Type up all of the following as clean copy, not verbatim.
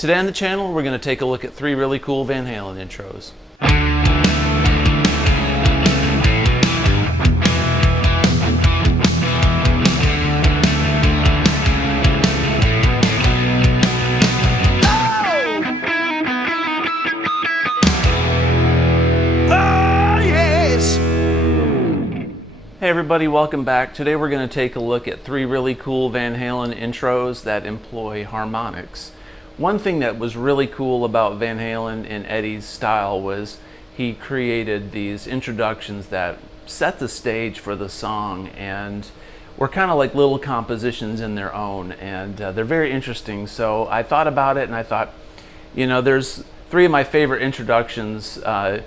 Today on the channel, we're going to take a look at 3 really cool Van Halen intros. Hey everybody, welcome back. Today we're going to take a look at 3 really cool Van Halen intros that employ harmonics. One thing that was really cool about Van Halen and Eddie's style was he created these introductions that set the stage for the song and were kind of like little compositions in their own, and they're very interesting. So I thought about it and I thought, you know, there's 3 of my favorite introductions of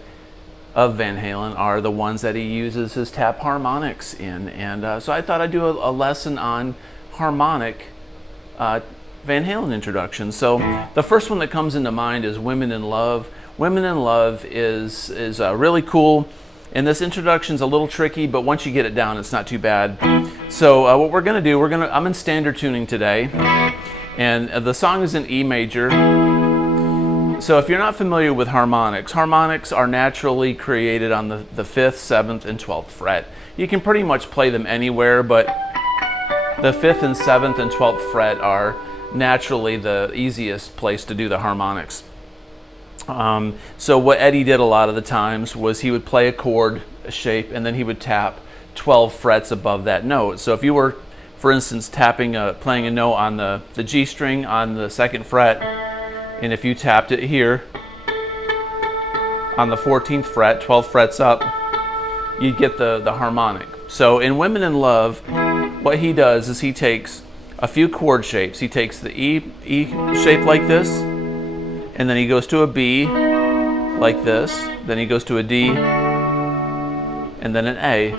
Van Halen are the ones that he uses his tap harmonics in, and so I thought I'd do a lesson on harmonic Van Halen introduction. So the first one that comes into mind is Women in Love. Women in Love is really cool, and this introduction's a little tricky, but once you get it down, it's not too bad. So what we're gonna do, I'm in standard tuning today, and the song is in E major. So if you're not familiar with harmonics, harmonics are naturally created on the 5th, 7th, and 12th fret. You can pretty much play them anywhere, but the 5th and 7th and 12th fret are naturally the easiest place to do the harmonics. So what Eddie did a lot of the times was he would play a chord, a shape, and then he would tap 12 frets above that note. So if you were, for instance, playing a note on the G string on the 2nd fret, and if you tapped it here on the 14th fret, 12 frets up, you'd get the harmonic. So in Women in Love, what he does is he takes a few chord shapes. He takes the E shape like this, and then he goes to a B like this, then he goes to a D, and then an A,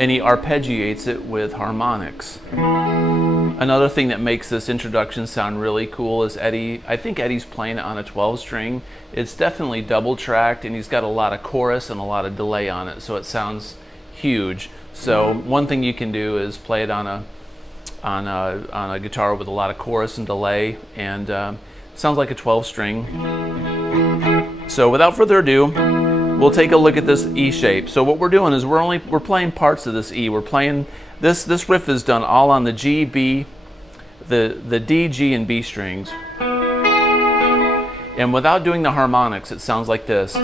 and he arpeggiates it with harmonics. Another thing that makes this introduction sound really cool is I think Eddie's playing it on a 12 string. It's definitely double tracked, and he's got a lot of chorus and a lot of delay on it, so it sounds huge. So one thing you can do is play it on a guitar with a lot of chorus and delay, and sounds like a 12 string. So without further ado, we'll take a look at this E shape. So what we're doing is we're playing parts of this E. We're playing this riff is done all on the G, B, the D, G, and B strings. And without doing the harmonics, it sounds like this.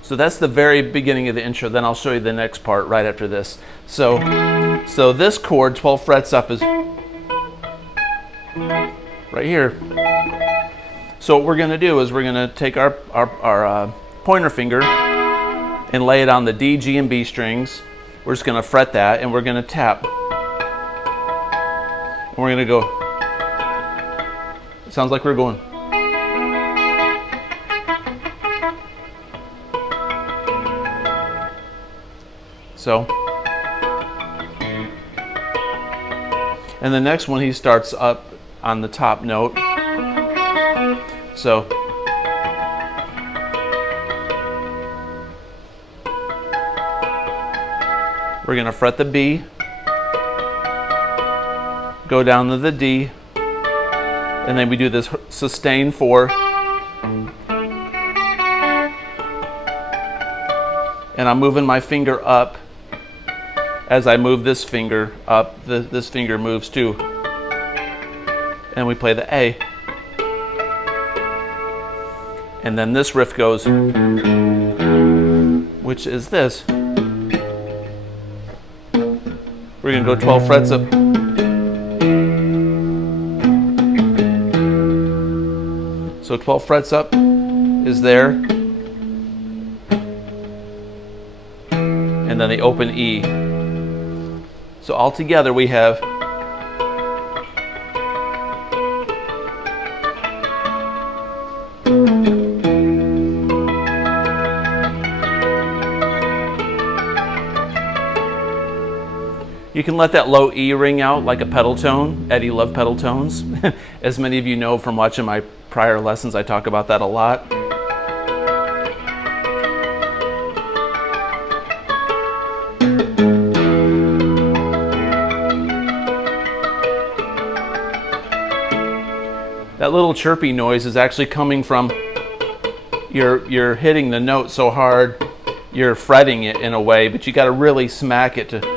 So that's the very beginning of the intro. Then I'll show you the next part right after this. So this chord, 12 frets up, is right here. So what we're going to do is we're going to take our pointer finger and lay it on the D, G, and B strings. We're just going to fret that, and we're going to tap. And we're going to go. It sounds like we're going. So, and the next one he starts up on the top note. So, we're going to fret the B, go down to the D, and then we do this sustain 4. And I'm moving my finger up. As I move this finger up, this finger moves too. And we play the A. And then this riff goes, which is this. We're going to go 12 frets up. So 12 frets up is there. And then the open E. So all together we have you can let that low E ring out like a pedal tone. Eddie loved pedal tones. As many of you know from watching my prior lessons, I talk about that a lot. That little chirpy noise is actually coming from you're hitting the note so hard, you're fretting it in a way, but you got to really smack it to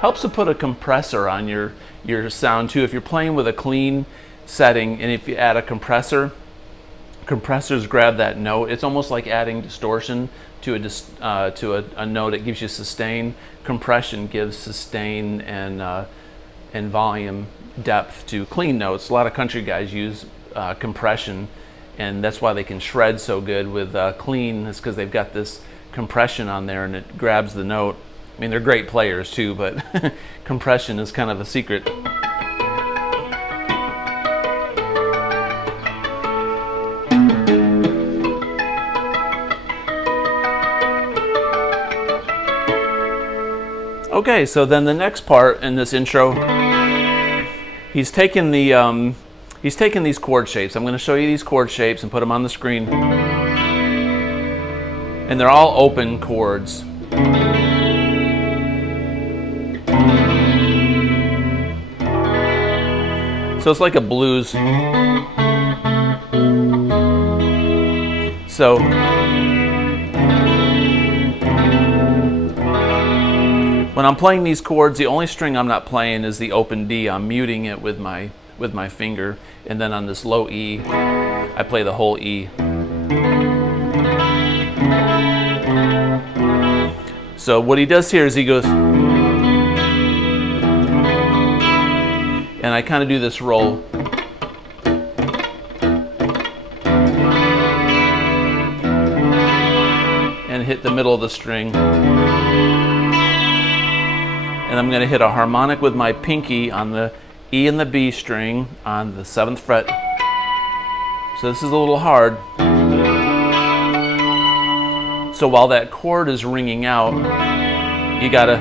helps to put a compressor on your sound too. If you're playing with a clean setting and if you add a compressor, compressors grab that note. It's almost like adding distortion to a note. It gives you sustain. Compression gives sustain and volume depth to clean notes. A lot of country guys use compression, and that's why they can shred so good with clean. It's because they've got this compression on there and it grabs the note. I mean, they're great players too, but compression is kind of a secret. Okay, so then the next part in this intro, he's taken these chord shapes. I'm going to show you these chord shapes and put them on the screen. And they're all open chords. So it's like a blues. So when I'm playing these chords, the only string I'm not playing is the open D. I'm muting it with my finger, and then on this low E, I play the whole E. So what he does here is he goes, and I kind of do this roll. And hit the middle of the string. And I'm going to hit a harmonic with my pinky on the E and the B string on the 7th fret. So this is a little hard. So while that chord is ringing out, you got to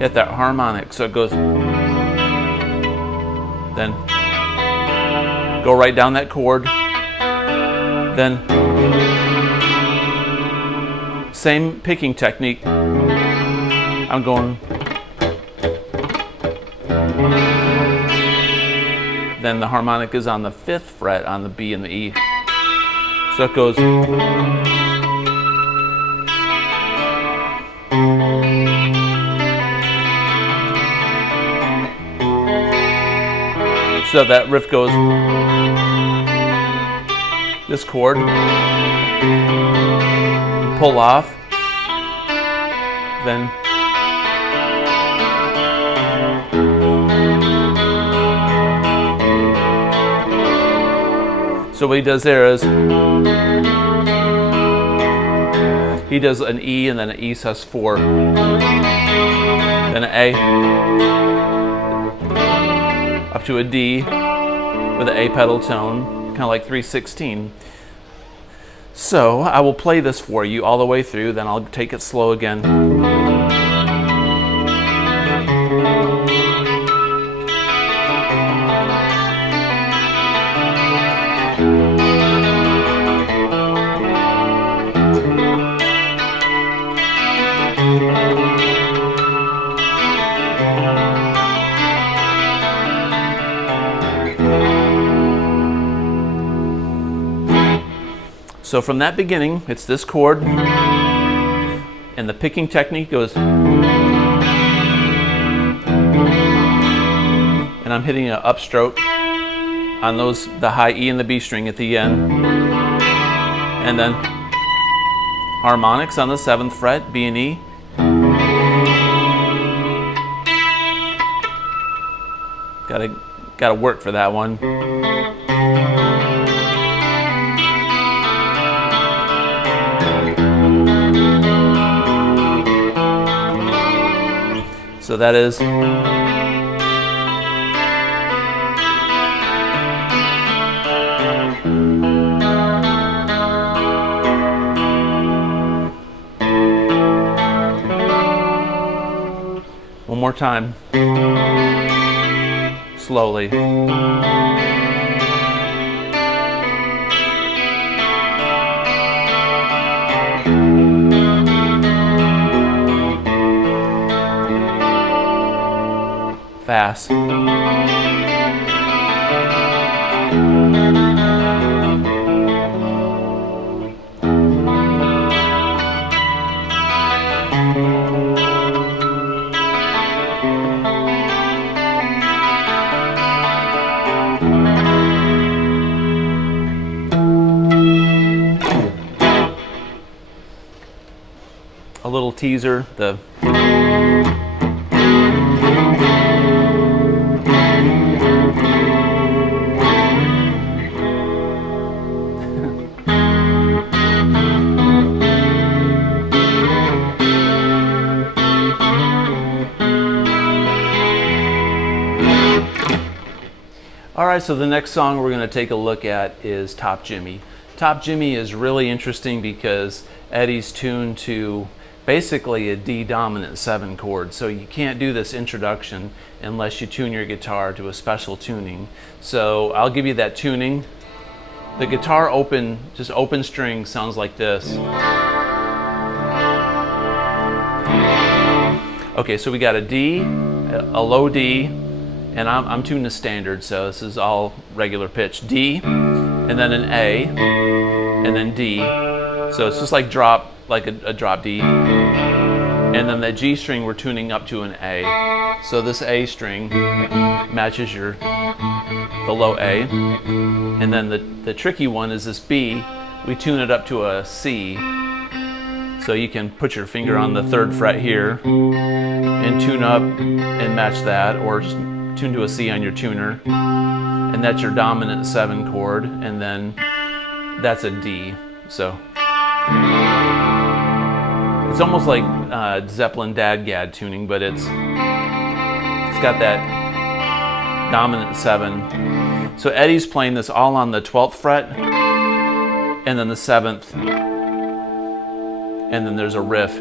hit that harmonic. So it goes, then go right down that chord, then same picking technique. I'm going, then the harmonic is on the 5th fret on the B and the E. So it goes, so that riff goes, this chord, pull off, then so what he does there is he does an E and then an E sus4, then an A, up to a D with an A pedal tone, kind of like 3/16. So I will play this for you all the way through, then I'll take it slow again. So from that beginning, it's this chord, and the picking technique goes, and I'm hitting an upstroke on the high E and the B string at the end, and then harmonics on the 7th fret, B and E. Gotta work for that one. So that is more time. Slowly. Fast. A little teaser, the Alright, so the next song we're going to take a look at is Top Jimmy. Top Jimmy is really interesting because Eddie's tuned to basically a D dominant 7 chord, so you can't do this introduction unless you tune your guitar to a special tuning. So I'll give you that tuning. The guitar just open string sounds like this. Okay, so we got a D, a low D, and I'm tuned to standard, so this is all regular pitch. D, and then an A, and then D. So it's just like a drop D. And then the G string we're tuning up to an A. So this A string matches the low A. And then the tricky one is this B. We tune it up to a C. So you can put your finger on the 3rd fret here and tune up and match that, or just tune to a C on your tuner. And that's your dominant 7 chord, and then that's a D. So it's almost like Zeppelin Dadgad tuning, but it's got that dominant 7. So Eddie's playing this all on the 12th fret, and then the 7th, and then there's a riff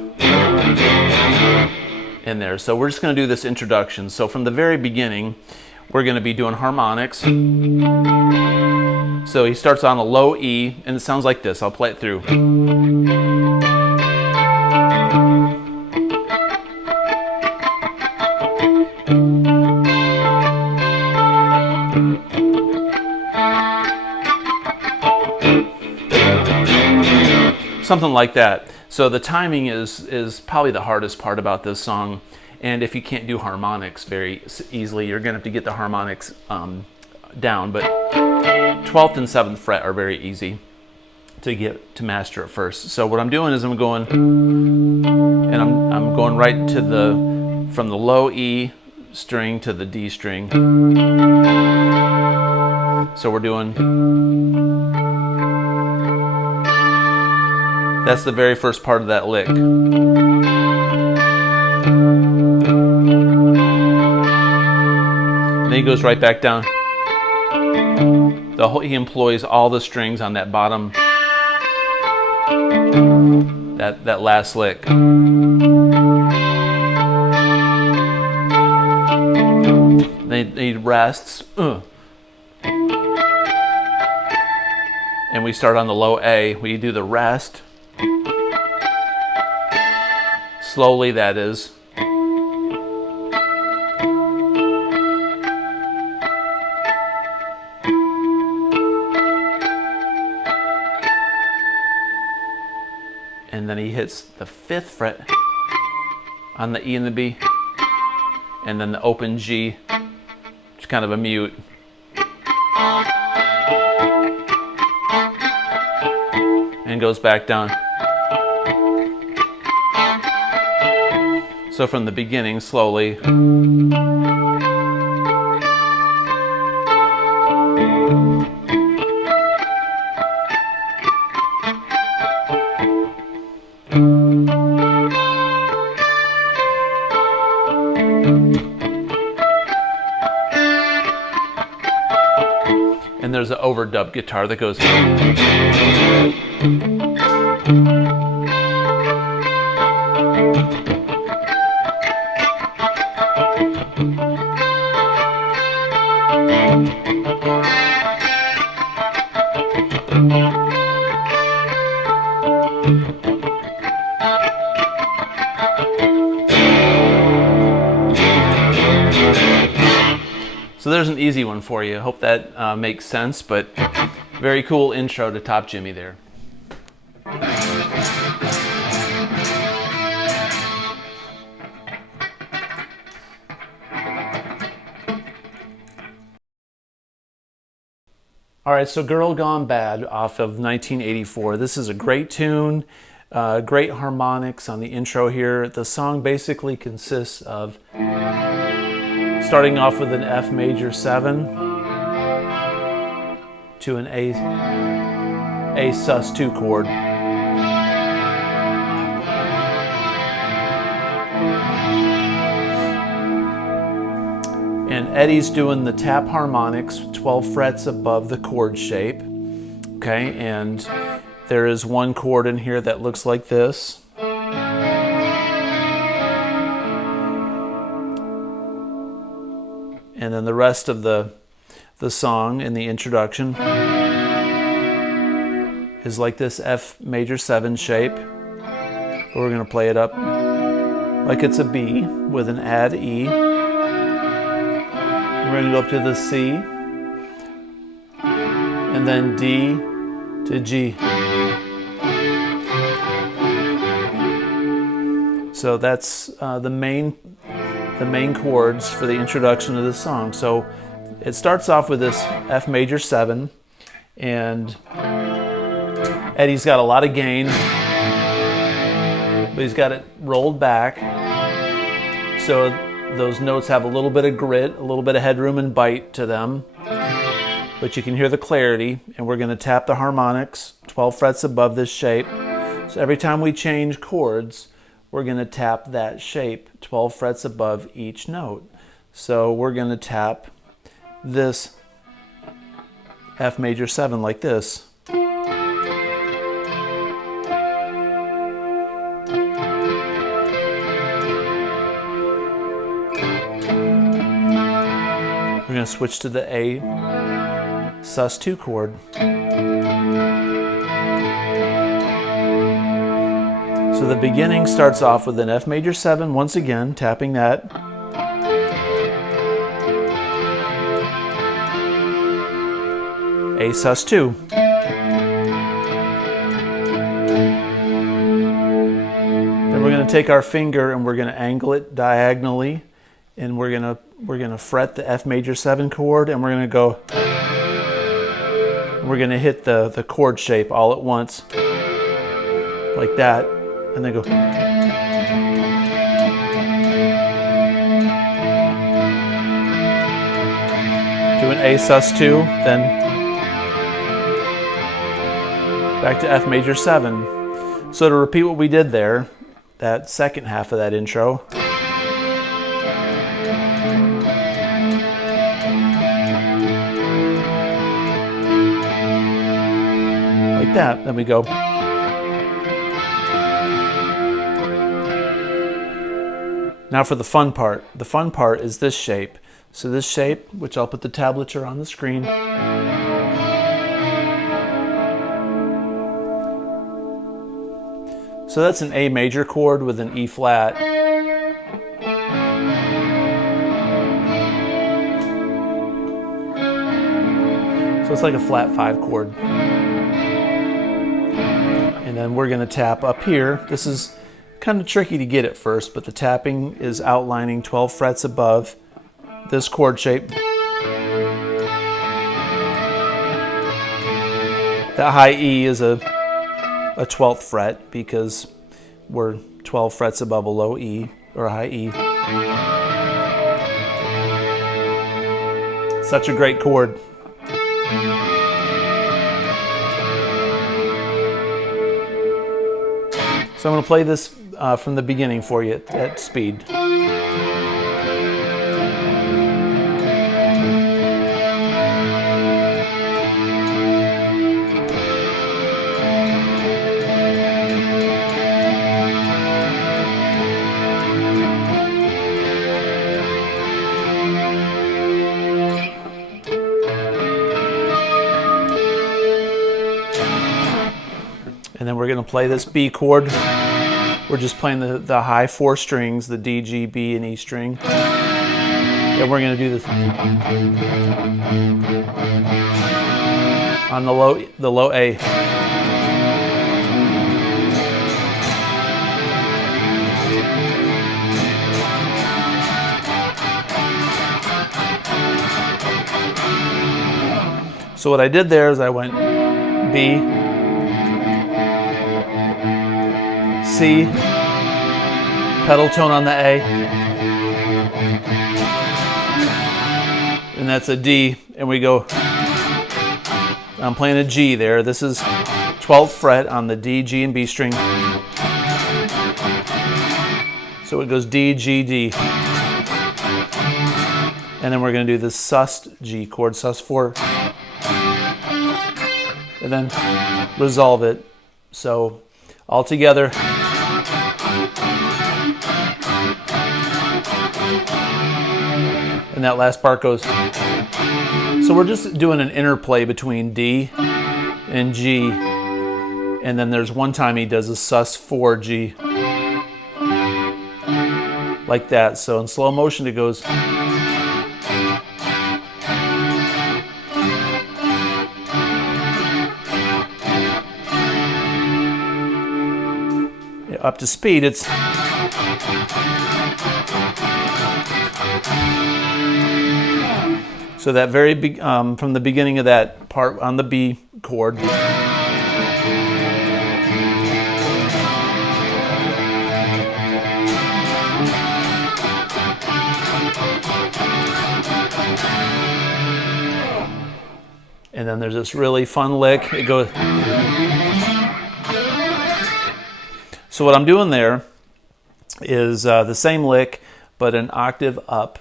in there. So we're just going to do this introduction. So from the very beginning, we're going to be doing harmonics. So he starts on a low E, and it sounds like this. I'll play it through. Something like that. So the timing is probably the hardest part about this song, and if you can't do harmonics very easily, you're going to have to get the harmonics down, but 12th and 7th fret are very easy to master at first. So what I'm doing is I'm going right to from the low E string to the D string. So we're doing, that's the very first part of that lick. Then he goes right back down. He employs all the strings on that bottom, that last lick. Then he rests. And we start on the low A. We do the rest. Slowly, that is. And then he hits the 5th fret on the E and the B, and then the open G, which is kind of a mute. And goes back down. So from the beginning, slowly. And there's an overdub guitar that goes. an easy one for you. Hope that makes sense, but very cool intro to Top Jimmy there. All right, so Girl Gone Bad off of 1984. This is a great tune, great harmonics on the intro here. The song basically consists of starting off with an F major 7 to an A sus2 chord. And Eddie's doing the tap harmonics 12 frets above the chord shape. Okay, and there is one chord in here that looks like this. And then the rest of the song in the introduction is like this F major 7 shape. But we're going to play it up like it's a B with an add E. We're going to go up to the C, and then D to G. So that's the main chords for the introduction of this song. So it starts off with this F major 7, and Eddie's got a lot of gain, but he's got it rolled back. So those notes have a little bit of grit, a little bit of headroom and bite to them, but you can hear the clarity. And we're going to tap the harmonics 12 frets above this shape. So every time we change chords, we're going to tap that shape 12 frets above each note. So we're going to tap this F major 7 like this. We're going to switch to the A sus2 chord. So the beginning starts off with an F major 7, once again, tapping that. A sus2. Then we're going to take our finger and we're going to angle it diagonally, and we're gonna fret the F major 7 chord, and we're gonna go. We're gonna hit the chord shape all at once, like that, and then go. Do an A sus2, then back to F major 7. So to repeat what we did there, that second half of that intro. That. Then we go. Now for the fun part. The fun part is this shape. So this shape, which I'll put the tablature on the screen. So that's an A major chord with an E flat. So it's like a flat 5 chord. And then we're going to tap up here. This is kind of tricky to get at first, but the tapping is outlining 12 frets above this chord shape. That high E is a 12th fret because we're 12 frets above a low E or a high E. Such a great chord. So I'm going to play this from the beginning for you at speed. And then we're going to play this B chord. We're just playing the high 4 strings, the D, G, B, and E string. And we're going to do this on the low A. So what I did there is I went B, C, pedal tone on the A, and that's a D, and we go, I'm playing a G there. This is 12th fret on the D, G, and B string. So it goes D, G, D. And then we're going to do the sus G chord, sus4. And then resolve it. So all together. And that last part goes. So we're just doing an interplay between D and G. And then there's one time he does a sus4 G. Like that. So in slow motion it goes. Up to speed, it's so that very from the beginning of that part on the B chord, and then there's this really fun lick. It goes. So what I'm doing there is the same lick, but an octave up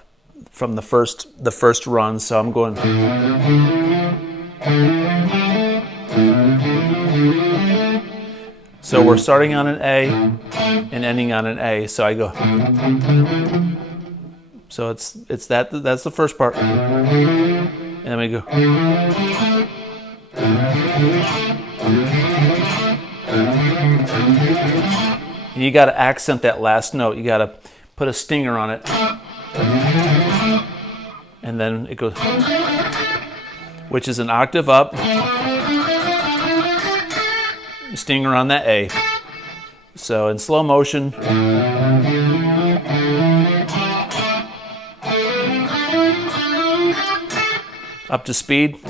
from the first run. So I'm going. So we're starting on an A and ending on an A. So I go. So it's that's the first part, and then we go. And you got to accent that last note. You got to put a stinger on it. And then it goes, which is an octave up, stinger on that A. So in slow motion, up to speed.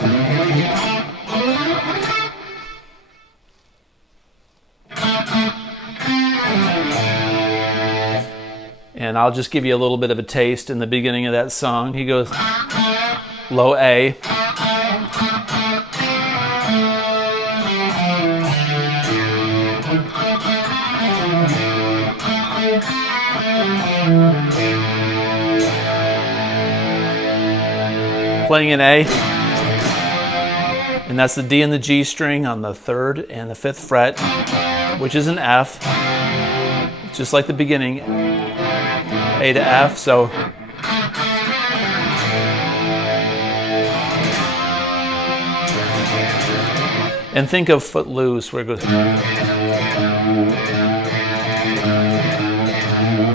And I'll just give you a little bit of a taste in the beginning of that song. He goes low A. Playing an A. And that's the D and the G string on the 3rd and the 5th fret, which is an F. Just like the beginning. A to F, so and think of Footloose where it goes.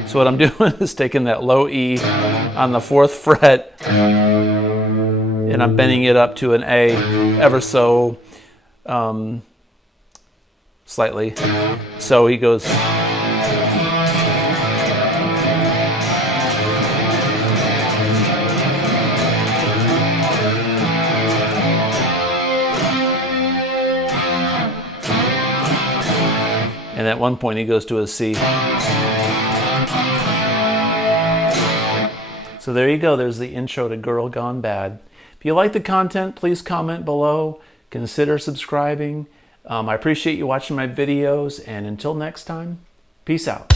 So what I'm doing is taking that low E on the 4th fret and I'm bending it up to an A ever so slightly. So he goes. And at one point he goes to a C. So there you go. There's the intro to Girl Gone Bad. If you like the content, please comment below. Consider subscribing. I appreciate you watching my videos. And until next time, peace out.